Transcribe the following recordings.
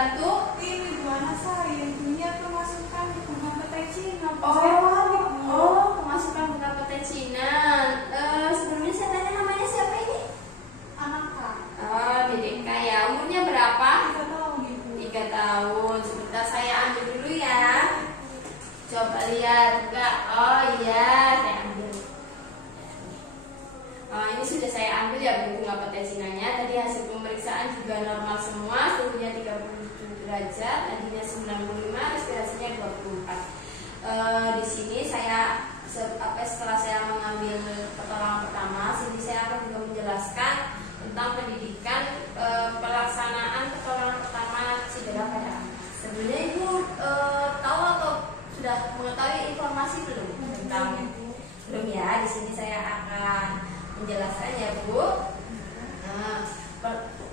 bantu? Ini gimana saya? Dunia kemasukan bunga petai Cina. Kemasukan bunga petai Cina. Sebelumnya saya tanya namanya siapa ini? Anak kak. Oh, Dedek Kak ya. Umurnya berapa? 3 tahun ibu. 3 tahun. Sebentar saya ambil dulu ya. Coba lihat Kak. Oh iya, saya ambil. Ini sudah saya ambil ya bunga petai Cinanya. Tadi hasil pemeriksaan juga normal semua. Suhunya 37 derajat, nadinya 95, respirasinya 24. Di sini saya setelah saya mengambil pertolongan pertama, sini saya akan juga menjelaskan tentang pendidikan pelaksanaan pertolongan pertama cedera pada anak. Sebenarnya Ibu tahu atau sudah mengetahui informasi belum tentang belum ya? Di sini saya akan menjelaskan ya Bu.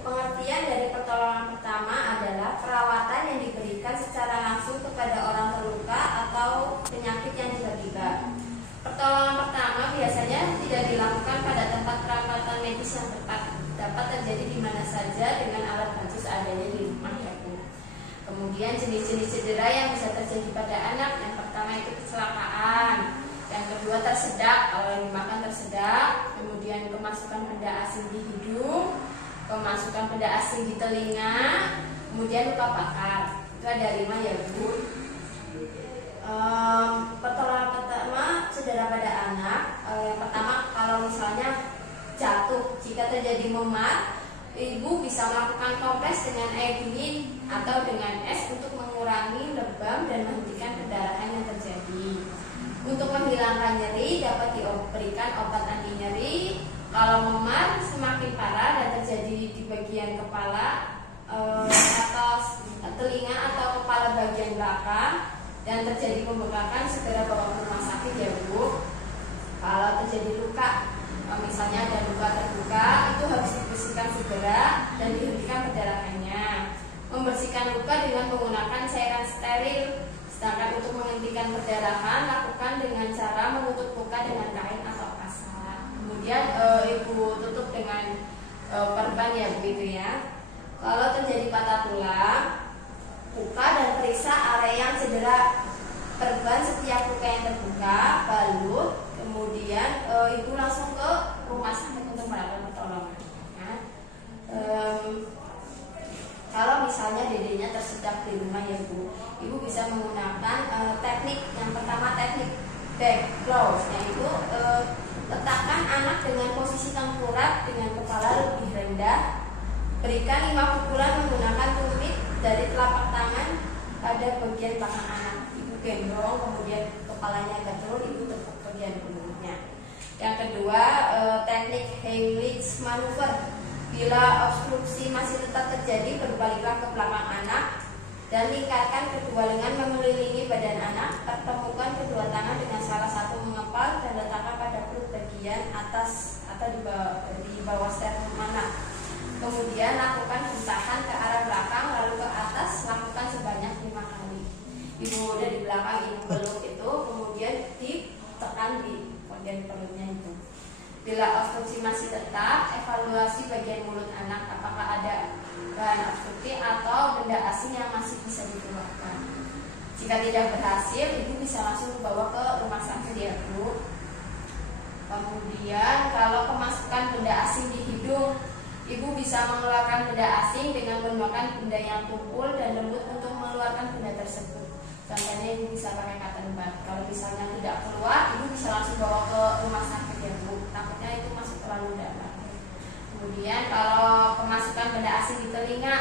Pengertian dari pertolongan pertama adalah perawatan yang diberikan secara langsung kepada orang terluka atau penyakit yang tiba-tiba. Pertolongan pertama biasanya tidak dilakukan pada tempat perawatan medis yang tepat, dapat terjadi di mana saja dengan alat bantu seadanya di rumah ya Bu. Kemudian jenis-jenis cedera yang bisa terjadi pada anak, yang pertama itu kecelakaan, yang kedua tersedak, kalau lagi makan tersedak, kemudian kemasukan benda asing di hidung, kemasukan benda asing di telinga, kemudian luka bakar. Itu ada 5 ya Bu. Pertolongan pertama cedera pada anak, yang pertama kalau misalnya jatuh, jika terjadi memar, Ibu bisa melakukan kompres dengan air dingin atau dengan es untuk mengurangi lebam dan menghentikan perdarahan yang terjadi. Untuk menghilangkan nyeri dapat diberikan obat anti nyeri. Kalau memar semakin parah dan terjadi di bagian kepala atau telinga atau kepala bagian belakang dan terjadi pembengkakan, segera bawa ke rumah sakit ya Bu. Kalau terjadi luka, misalnya ada luka terbuka, itu harus dibersihkan segera dan dihentikan perdarahannya. Membersihkan luka dengan menggunakan cairan steril. Sedangkan untuk menghentikan perdarahan, lakukan dengan cara menutup luka dengan kain atau kasar. Kemudian Ibu tutup dengan perban ya begitu ya. Kalau terjadi patah tulang, buka dan periksa area yang cedera. Perban setiap luka yang terbuka, balut. Kemudian Ibu langsung ke rumah sakit untuk mendapatkan pertolongan. Kalau misalnya dedenya tersedak di rumah ya Bu, Ibu bisa menggunakan teknik yang pertama, teknik back close, yaitu letakkan anak dengan posisi tengkurap dengan kepala lebih rendah. Berikan 5 pukulan menggunakan tumit dari telapak tangan pada bagian belakang anak. Ibu gendong, kemudian kepalanya agak turun, Ibu tepuk bagian punggungnya. Yang kedua, teknik Heimlich maneuver. Bila obstruksi masih tetap terjadi, berbaliklah ke belakang anak dan lingkarkan kedua lengan mengelilingi badan anak. Pertemukan kedua tangan dengan salah satu mengepal dan letakkan pada perut bagian atas atau di bawah sternum anak. Kemudian lakukan hentakan ke arah belakang lalu ke atas, lakukan sebanyak 5 kali. Ibu udah di belakang ini peluk itu, kemudian ditekan di bagian perutnya itu. Bila obstruksi masih tetap, evaluasi bagian mulut anak apakah ada bahan obstruksi atau benda asing yang masih bisa dikeluarkan. Jika tidak berhasil, Ibu bisa langsung dibawa ke rumah sakit ya Bu. Kemudian kalau kemasukan benda asing di hidung, Ibu bisa mengeluarkan benda asing dengan menggunakan benda yang tumpul dan lembut untuk mengeluarkan benda tersebut. Contohnya Ibu bisa pakai cotton bud. Kalau misalnya tidak keluar, Ibu bisa langsung bawa ke rumah sakit ya Bu. Takutnya itu masuk terlalu dalam. Kemudian kalau kemasukan benda asing di telinga,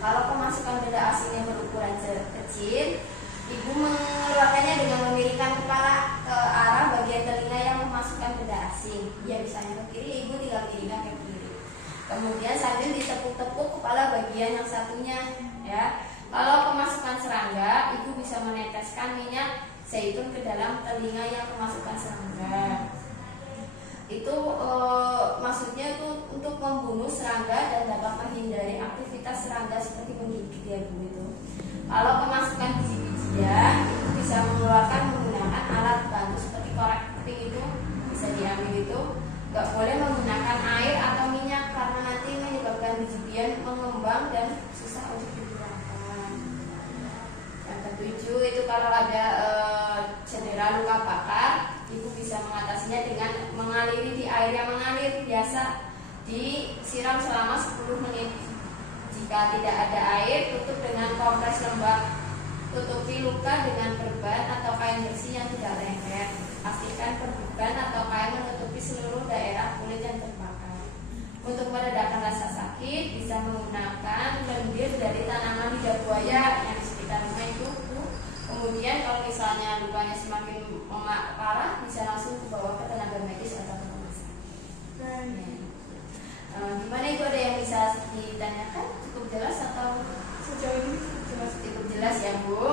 kalau kemasukan benda asing yang berukuran kecil, Ibu mengeluarkannya dengan memiringkan kepala ke arah bagian telinga yang memasukkan benda asing. Ya misalnya ke kiri, Ibu tinggal miringkan ke kiri. Kemudian sambil ditepuk-tepuk kepala bagian yang satunya ya. Kalau kemasukan serangga, Ibu bisa meneteskan minyak zaitun ke dalam telinga yang kemasukan serangga. Itu maksudnya itu untuk membunuh serangga dan dapat menghindari aktivitas serangga seperti menggigit ya Bu itu. Kalau kemasukan biji-bijian, Ibu bisa mengeluarkan menggunakan alat bantu seperti korek keping itu bisa diambil itu. Gak boleh menggunakan air atau minyak karena nanti menyebabkan biji-bijian mengembang dan susah untuk dibuang. kalau ada cedera luka bakar, ibu bisa mengatasinya dengan mengaliri di air yang mengalir biasa, disiram selama 10 menit. Jika tidak ada air, tutup dengan kompres lembab. Tutupi luka dengan perban atau kain bersih yang tidak lengket. Pastikan perban atau kain menutupi seluruh daerah kulit yang terbakar. Untuk meredakan rasa sakit, bisa menggunakan lendir dari tanaman lidah buaya yang di sekitar rumah itu. Kemudian kalau misalnya lukanya semakin parah, bisa langsung dibawa ke tenaga medis atau ke rumah sakit. Gimana itu, ada yang bisa ditanyakan? Cukup jelas atau Sejauh ini cukup jelas. cukup jelas ya Bu?